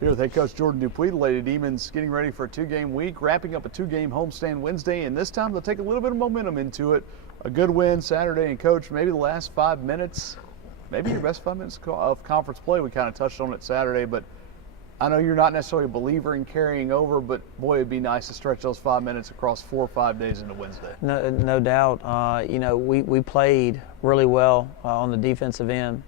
Here with head coach Jordan Dupuy, the Lady Demons getting ready for a two-game week, wrapping up a two-game homestand Wednesday, and this time they'll take a little bit of momentum into it. A good win Saturday, and coach, maybe the last 5 minutes, maybe your best 5 minutes of conference play. We kind of touched on it Saturday, but I know you're not necessarily a believer in carrying over, but boy, it'd be nice to stretch those 5 minutes across 4 or 5 days into Wednesday. No doubt. We played really well on the defensive end.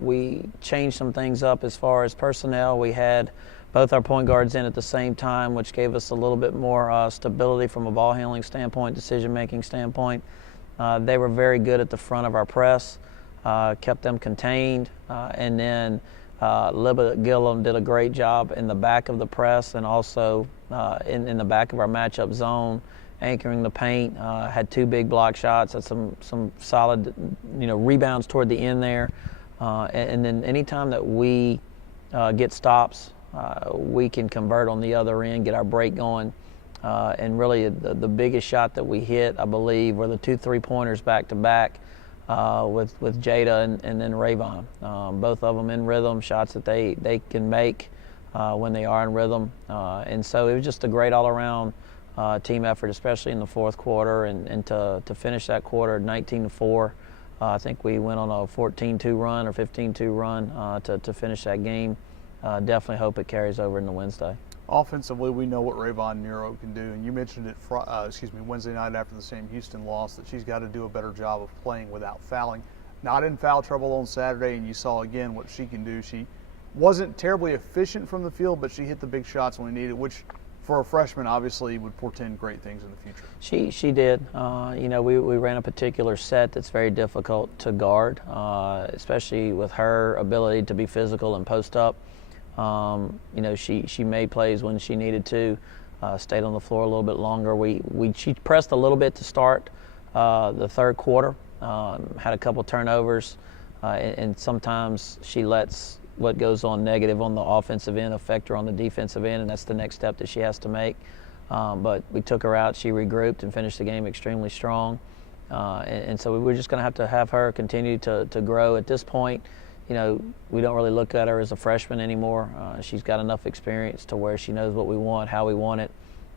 We changed some things up as far as personnel. We had both our point guards in at the same time, which gave us a little bit more stability from a ball handling standpoint, decision-making standpoint. They were very good at the front of our press, kept them contained, and then Libba Gillum did a great job in the back of the press and also in the back of our matchup zone, anchoring the paint. Had 2 big block shots, had some solid rebounds toward the end there. And then anytime that we get stops, we can convert on the other end, get our break going. And really the biggest shot that we hit, I believe, were the 2 3-pointers back to back with Jada and then Vaughn. Both of them in rhythm, shots that they can make when they are in rhythm. And so it was just a great all-around team effort, especially in the fourth quarter, and to finish that quarter 19-4. I think we went on a 14-2 run or 15-2 run to finish that game. Definitely hope it carries over into Wednesday. Offensively, we know what Vaughn Nero can do, and you mentioned it Wednesday night after the Sam Houston loss that she's got to do a better job of playing without fouling. Not in foul trouble on Saturday, and you saw again what she can do. She wasn't terribly efficient from the field, but she hit the big shots when needed, which for a freshman obviously would portend great things in the future. She did. We ran a particular set that's very difficult to guard, especially with her ability to be physical and post up. She made plays when she needed to, stayed on the floor a little bit longer. She pressed a little bit to start the third quarter, had a couple turnovers, and sometimes she lets what goes on negative on the offensive end affect her on the defensive end, and that's the next step that she has to make. But we took her out, she regrouped and finished the game extremely strong. And so we're just going to have her continue to grow. At this point, we don't really look at her as a freshman anymore. She's got enough experience to where she knows what we want, how we want it.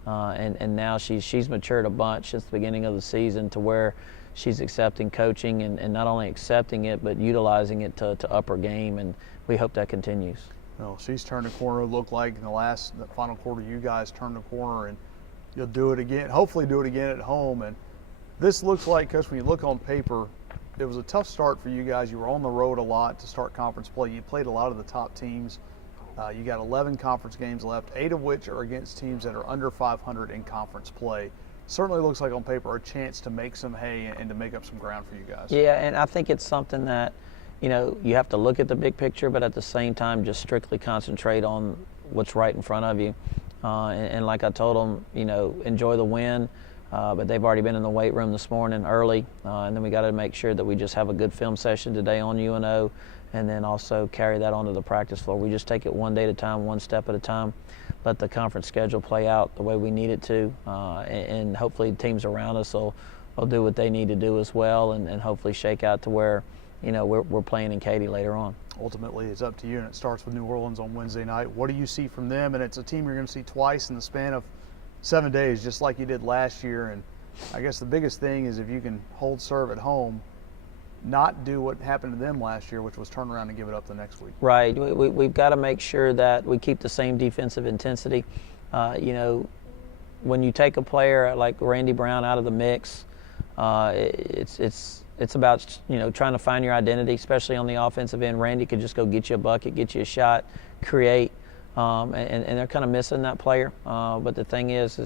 And now she's matured a bunch since the beginning of the season to where she's accepting coaching and not only accepting it, but utilizing it to up her game, and we hope that continues. Well, she's turned the corner. It looked like in the final quarter, you guys turned the corner, and you'll do it again, hopefully do it again at home. And this looks like, Coach, when you look on paper, it was a tough start for you guys. You were on the road a lot to start conference play. You played a lot of the top teams. You got 11 conference games left, 8 of which are against teams that are under 500 in conference play. Certainly looks like on paper a chance to make some hay and to make up some ground for you guys. Yeah, and I think it's something that, you have to look at the big picture, but at the same time just strictly concentrate on what's right in front of you. And like I told them, enjoy the win. But they've already been in the weight room this morning early, and then we got to make sure that we just have a good film session today on UNO, and then also carry that onto the practice floor. We just take it one day at a time, one step at a time, let the conference schedule play out the way we need it to, and hopefully teams around us will do what they need to do as well, and hopefully shake out to where we're playing in Katy later on. Ultimately, it's up to you, and it starts with New Orleans on Wednesday night. What do you see from them? And it's a team you're going to see twice in the span of 7 days, just like you did last year. And I guess the biggest thing is if you can hold serve at home, not do what happened to them last year, which was turn around and give it up the next week. Right. We've got to make sure that we keep the same defensive intensity. When you take a player like Randy Brown out of the mix, it's about trying to find your identity, especially on the offensive end. Randy could just go get you a bucket, get you a shot, create. And they're kind of missing that player. But the thing is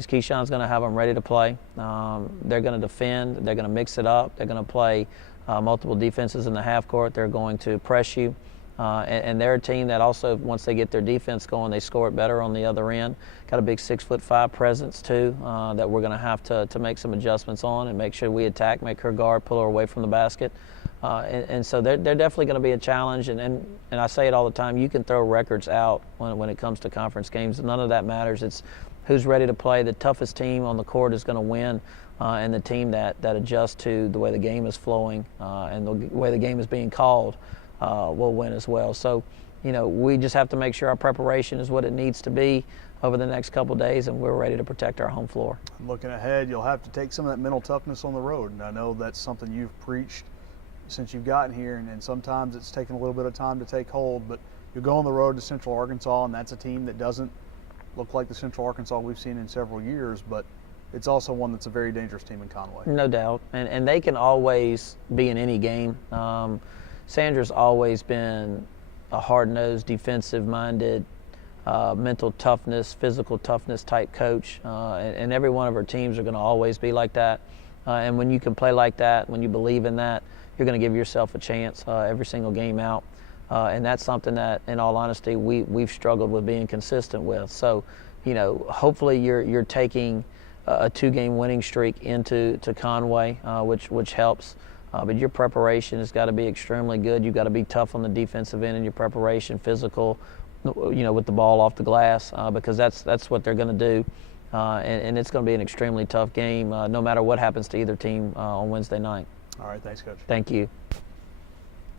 Keyshawn's going to have them ready to play. They're going to defend. They're going to mix it up. They're going to play multiple defenses in the half court. They're going to press you. And they're a team that also, once they get their defense going, they score it better on the other end. Got a big 6'5" presence too that we're going to have to make some adjustments on and make sure we attack, make her guard, pull her away from the basket. And so they're definitely going to be a challenge. And I say it all the time, you can throw records out when it comes to conference games. None of that matters. It's who's ready to play. The toughest team on the court is going to win. And the team that adjusts to the way the game is flowing and the way the game is being called will win as well. So we just have to make sure our preparation is what it needs to be over the next couple of days, and we're ready to protect our home floor. Looking ahead, you'll have to take some of that mental toughness on the road, and I know that's something you've preached since you've gotten here, and sometimes it's taken a little bit of time to take hold, but you'll go on the road to Central Arkansas, and that's a team that doesn't look like the Central Arkansas we've seen in several years, but it's also one that's a very dangerous team in Conway. No doubt, and they can always be in any game. Sandra's always been a hard-nosed, defensive-minded, mental toughness, physical toughness type coach, and every one of our teams are going to always be like that. And when you can play like that, when you believe in that, you're going to give yourself a chance every single game out. And that's something that, in all honesty, we've struggled with being consistent with. So, hopefully you're taking a 2-game winning streak into Conway, which helps. But your preparation has got to be extremely good. You've got to be tough on the defensive end in your preparation, physical, with the ball off the glass, because that's what they're going to do. And it's going to be an extremely tough game, no matter what happens to either team on Wednesday night. All right, thanks, Coach. Thank you.